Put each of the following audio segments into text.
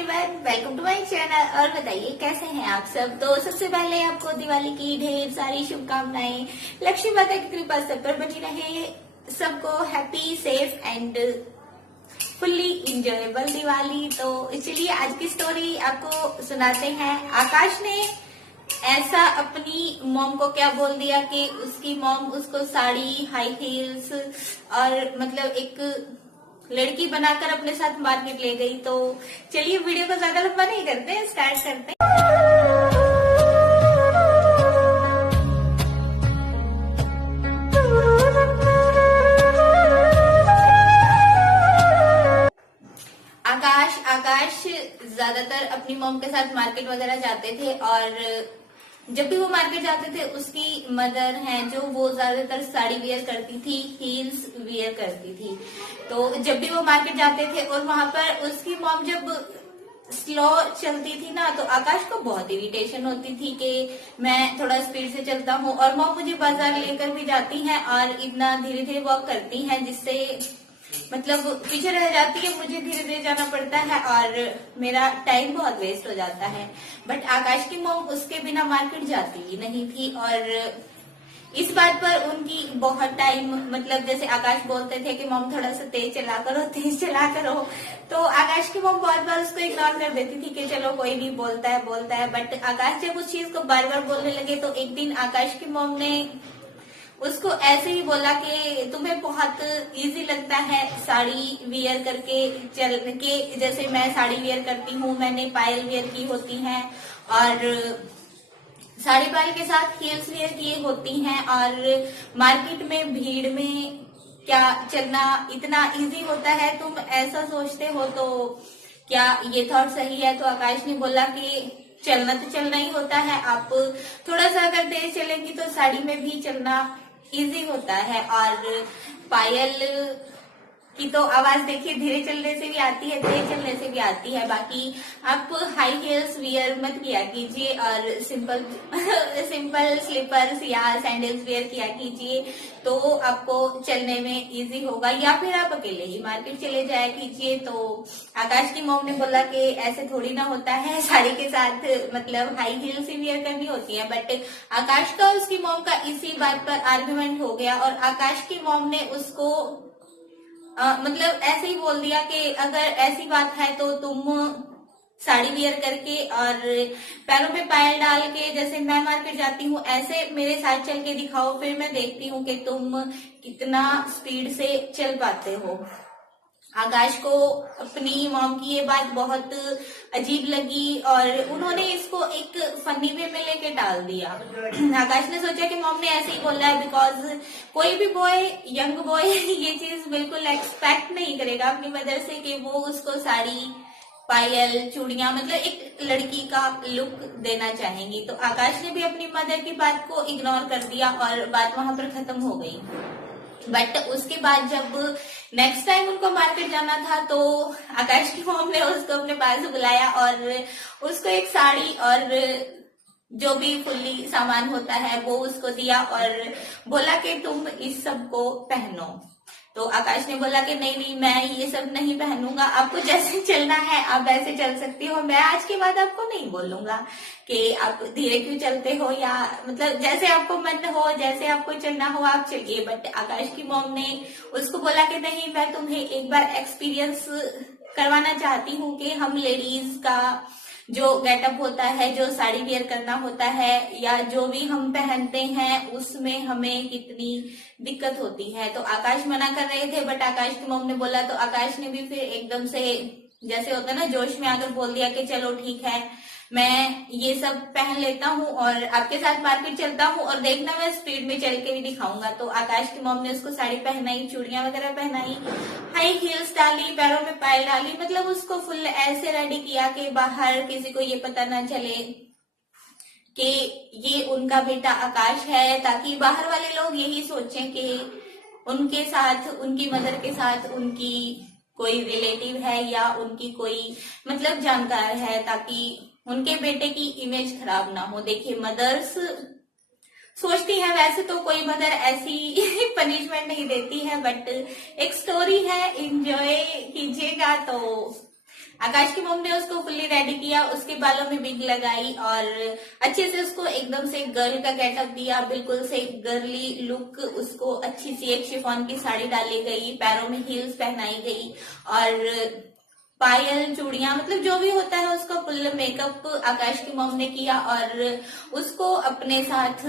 Everyone, welcome to my channel. और बताइए कैसे हैं आप सब। तो सबसे पहले आपको दिवाली की ढेर सारी शुभकामनाएं। लक्ष्मी माता की कृपा सब पर बनी रहे। सबको happy, safe and fully enjoyable Diwali. तो चलिए आज की स्टोरी आपको सुनाते हैं। आकाश ने ऐसा अपनी मॉम को क्या बोल दिया कि उसकी मॉम उसको साड़ी, हाई हील्स और मतलब एक लड़की बनाकर अपने साथ मार्केट ले गई। तो चलिए वीडियो को ज्यादा लंबा नहीं करते, स्टार्ट करते हैं। आकाश ज्यादातर अपनी मॉम के साथ मार्केट वगैरह जाते थे और जब भी वो मार्केट जाते थे उसकी मदर हैं जो वो ज्यादातर साड़ी वेयर करती थी, हील्स वेयर करती थी। तो जब भी वो मार्केट जाते थे और वहां पर उसकी मॉम जब स्लो चलती थी ना तो आकाश को बहुत इरिटेशन होती थी कि मैं थोड़ा स्पीड से चलता हूँ और मॉम मुझे बाजार लेकर भी जाती हैं और इतना धीरे धीरे वॉक करती हैं जिससे मतलब पीछे रह जाती है, मुझे धीरे धीरे जाना पड़ता है और मेरा टाइम बहुत वेस्ट हो जाता है। बट आकाश की मॉम उसके बिना मार्केट जाती ही नहीं थी और इस बात पर उनकी बहुत टाइम मतलब जैसे आकाश बोलते थे कि मॉम थोड़ा सा तेज चला करो, तेज चला करो, तो आकाश की मॉम बहुत बार उसको इग्नोर कर देती थी कि चलो कोई नहीं, बोलता है। बट आकाश जब उस चीज को बार बार बोलने लगे तो एक दिन आकाश की मॉम ने उसको ऐसे ही बोला कि तुम्हें बहुत इजी लगता है साड़ी वियर करके चल के, जैसे मैं साड़ी वियर करती हूँ, मैंने पायल वियर की होती हैं और साड़ी पायल के साथ हील्स वियर किए होती हैं और मार्केट में भीड़ में क्या चलना इतना इजी होता है, तुम ऐसा सोचते हो तो क्या ये थॉट सही है। तो आकाश ने बोला कि चलना तो चलना ही होता है, आप थोड़ा सा अगर तेज चलेंगी तो साड़ी में भी चलना इजी होता है। और पायल की तो आवाज देखिए धीरे चलने से भी आती है, तेज चलने से भी आती है। बाकी आप हाई हील्स वियर मत किया कीजिए और सिंपल स्लीपर्स या सैंडल्स वियर किया कीजिए तो आपको चलने में इजी होगा, या फिर आप अकेले ही मार्केट चले जाया कीजिए। तो आकाश की मॉम ने बोला कि ऐसे थोड़ी ना होता है, साड़ी के साथ मतलब हाई हील्स ही वियर करनी होती है। बट आकाश का उसकी मॉम का इसी बात पर आर्गुमेंट हो गया और आकाश की मॉम ने उसको मतलब ऐसे ही बोल दिया कि अगर ऐसी बात है तो तुम साड़ी वियर करके और पैरों पे पायल डाल के जैसे मैं मार्केट जाती हूँ ऐसे मेरे साथ चल के दिखाओ, फिर मैं देखती हूँ कि तुम कितना स्पीड से चल पाते हो। आकाश को अपनी मॉम की ये बात बहुत अजीब लगी और उन्होंने इसको एक फनी वे में लेके टाल दिया। आकाश ने सोचा कि मॉम ने ऐसे ही बोला है बिकॉज कोई भी बॉय, यंग बॉय ये चीज बिल्कुल एक्सपेक्ट नहीं करेगा अपनी मदर से कि वो उसको साड़ी, पायल, चूड़ियां मतलब एक लड़की का लुक देना चाहेंगी। तो आकाश ने भी अपनी मदर की बात को इग्नोर कर दिया और बात वहां पर खत्म हो गई। बट उसके बाद जब नेक्स्ट टाइम उनको मार्केट जाना था तो आकाश की मॉम ने उसको अपने पास बुलाया और उसको एक साड़ी और जो भी फुल्ली सामान होता है वो उसको दिया और बोला कि तुम इस सब को पहनो। तो आकाश ने बोला कि नहीं मैं ये सब नहीं पहनूंगा, आपको जैसे चलना है आप वैसे चल सकती हो, मैं आज के बाद आपको नहीं बोलूंगा कि आप धीरे क्यों चलते हो या मतलब जैसे आपको मन हो, जैसे आपको चलना हो आप चलिए। बट आकाश की मॉम ने उसको बोला कि नहीं, मैं तुम्हें एक बार एक्सपीरियंस करवाना चाहती हूँ कि हम लेडीज का जो गेटअप होता है, जो साड़ी वेयर करना होता है या जो भी हम पहनते हैं उसमें हमें कितनी दिक्कत होती है। तो आकाश मना कर रहे थे बट आकाश की मॉम ने बोला तो आकाश ने भी फिर एकदम से जैसे होता है ना जोश में आकर बोल दिया कि चलो ठीक है, मैं ये सब पहन लेता हूँ और आपके साथ मार्केट चलता हूँ और देखना मैं स्पीड में चल के भी दिखाऊंगा। तो आकाश की मॉम ने उसको साड़ी पहनाई, चूड़ियां वगैरह पहनाई, हाई हील्स डाली, पैरों में पायल डाली, मतलब उसको फुल ऐसे रेडी किया कि बाहर किसी को ये पता ना चले कि ये उनका बेटा आकाश है, ताकि बाहर वाले लोग यही सोचें कि उनके साथ, उनकी मदर के साथ उनकी कोई रिलेटिव है या उनकी कोई मतलब जानकार है, ताकि उनके बेटे की इमेज खराब ना हो। देखिए मदर्स सोचती है, वैसे तो कोई मदर ऐसी पनिशमेंट नहीं देती है बट एक स्टोरी है, एंजॉय कीजिएगा। तो आकाश की मॉम ने उसको फुल्ली रेडी किया, उसके बालों में विग लगाई और अच्छे से उसको एकदम से गर्ल का गेटअप दिया, बिल्कुल से गर्ली लुक उसको अच्छी सी एक शिफॉन की साड़ी डाली गई, पैरों में हील्स पहनाई गई और पायल चूड़ियां मतलब जो भी होता है उसका फुल मेकअप आकाश की मॉम ने किया और उसको अपने साथ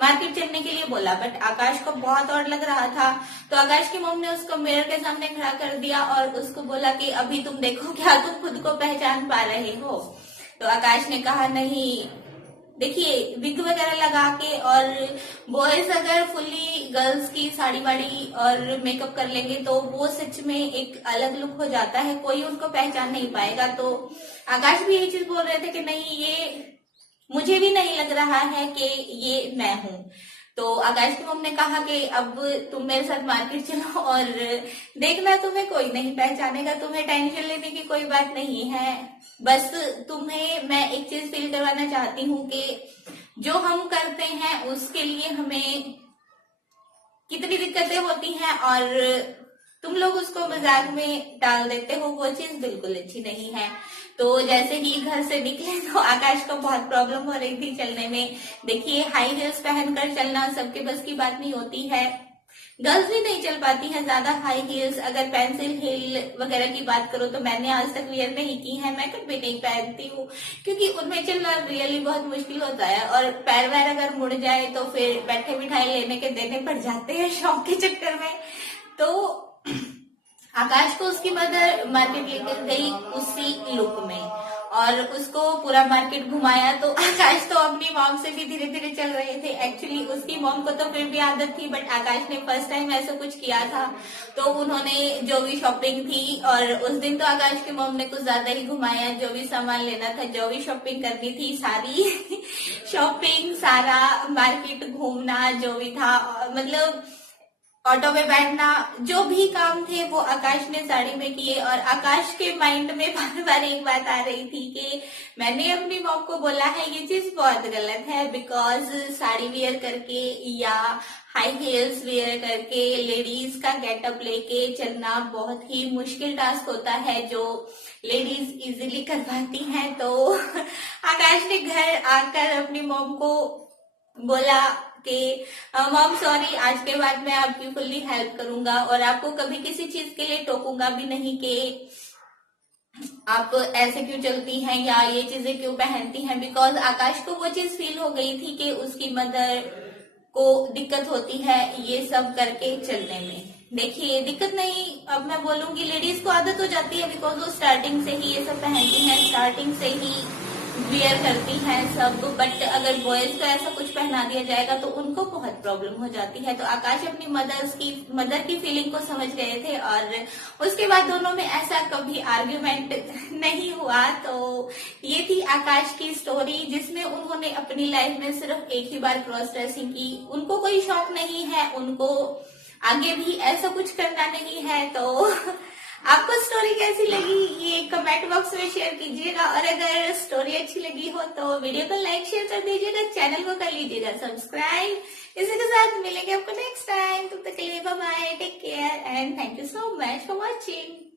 मार्केट चलने के लिए बोला। बट आकाश को बहुत और लग रहा था, तो आकाश की मॉम ने उसको मिरर के सामने खड़ा कर दिया और उसको बोला कि अभी तुम देखो क्या तुम खुद को पहचान पा रहे हो। तो आकाश ने कहा नहीं, देखिए विग वगैरह लगा के और बॉयज अगर फुल्ली गर्ल्स की साड़ी वाड़ी और मेकअप कर लेंगे तो वो सच में एक अलग लुक हो जाता है, कोई उनको पहचान नहीं पाएगा। तो आकाश भी यही चीज बोल रहे थे कि नहीं, ये मुझे भी नहीं लग रहा है कि ये मैं हूँ। तो आकाश की मम्मी ने कहा कि अब तुम मेरे साथ मार्केट चलो और देखना तुम्हें कोई नहीं पहचानेगा, तुम्हें टेंशन लेने की कोई बात नहीं है। बस तुम्हें मैं एक चीज फील करवाना चाहती हूँ कि जो हम करते हैं उसके लिए हमें कितनी दिक्कतें होती हैं और तुम लोग उसको मजाक में डाल देते हो, वो चीज बिल्कुल अच्छी नहीं है। तो जैसे ही घर से निकले तो आकाश को बहुत प्रॉब्लम हो रही थी चलने में। देखिए हाई हील्स पहनकर चलना सबके बस की बात नहीं होती है, गर्ल्स भी नहीं चल पाती हैं ज्यादा हाई हील्स। अगर पेंसिल हील वगैरह की बात करो तो मैंने आज तक वियर नहीं की है, मैं कभी नहीं पहनती हूँ क्योंकि उनमें चलना रियली बहुत मुश्किल होता है और पैर वैर अगर मुड़ जाए तो फिर बैठे बिठाए लेने के देने पड़ जाते हैं शौक के चक्कर में। तो आकाश को उसकी मदर मार्केट लेकर गई उसी लुक में और उसको पूरा मार्केट घुमाया। तो आकाश तो अपनी मॉम से भी धीरे धीरे चल रहे थे। एक्चुअली उसकी मॉम को तो फिर भी आदत थी, बट आकाश ने फर्स्ट टाइम ऐसा कुछ किया था तो उन्होंने जो भी शॉपिंग थी, और उस दिन तो आकाश की मॉम ने कुछ ज्यादा ही घुमाया, जो भी सामान लेना था, जो भी शॉपिंग करनी थी, सारी शॉपिंग, सारा मार्केट घूमना जो भी था, मतलब ऑटो में बैठना, जो भी काम थे वो आकाश ने साड़ी में किए। और आकाश के माइंड में बार बार एक बात आ रही थी कि मैंने अपनी मॉम को बोला है ये चीज बहुत गलत है, बिकॉज साड़ी वेयर करके या हाई हील्स वेयर करके लेडीज का गेटअप लेके चलना बहुत ही मुश्किल टास्क होता है जो लेडीज इजीली कर पाती हैं। तो आकाश ने घर आकर अपनी मॉम को बोला कि मॉम सॉरी, आज के बाद मैं आपकी फुल्ली हेल्प करूंगा और आपको कभी किसी चीज के लिए टोकूंगा भी नहीं कि आप ऐसे क्यों चलती हैं या ये चीजें क्यों पहनती हैं। बिकॉज आकाश को वो चीज फील हो गई थी कि उसकी मदर को दिक्कत होती है ये सब करके चलने में। देखिए दिक्कत नहीं, अब मैं बोलूंगी लेडीज को आदत हो जाती है बिकॉज वो स्टार्टिंग से ही ये सब पहनती हैं, स्टार्टिंग से ही वियर करती हैं सब। बट अगर बॉयज को ऐसा कुछ पहना दिया जाएगा तो उनको बहुत प्रॉब्लम हो जाती है। तो आकाश अपनी मदर की फीलिंग को समझ गए थे और उसके बाद दोनों में ऐसा कभी आर्ग्यूमेंट नहीं हुआ। तो ये थी आकाश की स्टोरी जिसमें उन्होंने अपनी लाइफ में सिर्फ एक ही बार क्रॉस ड्रेसिंग की। उनको कोई शौक नहीं है, उनको आगे भी ऐसा कुछ करना नहीं है। तो आपको स्टोरी कैसी लगी ये कमेंट बॉक्स में शेयर कीजिएगा, और अगर स्टोरी अच्छी लगी हो तो वीडियो को लाइक शेयर कर दीजिएगा, चैनल को कर लीजिएगा सब्सक्राइब। इसी के साथ मिलेंगे आपको नेक्स्ट टाइम, तब तक के लिए bye bye, take care and thank you so much for watching.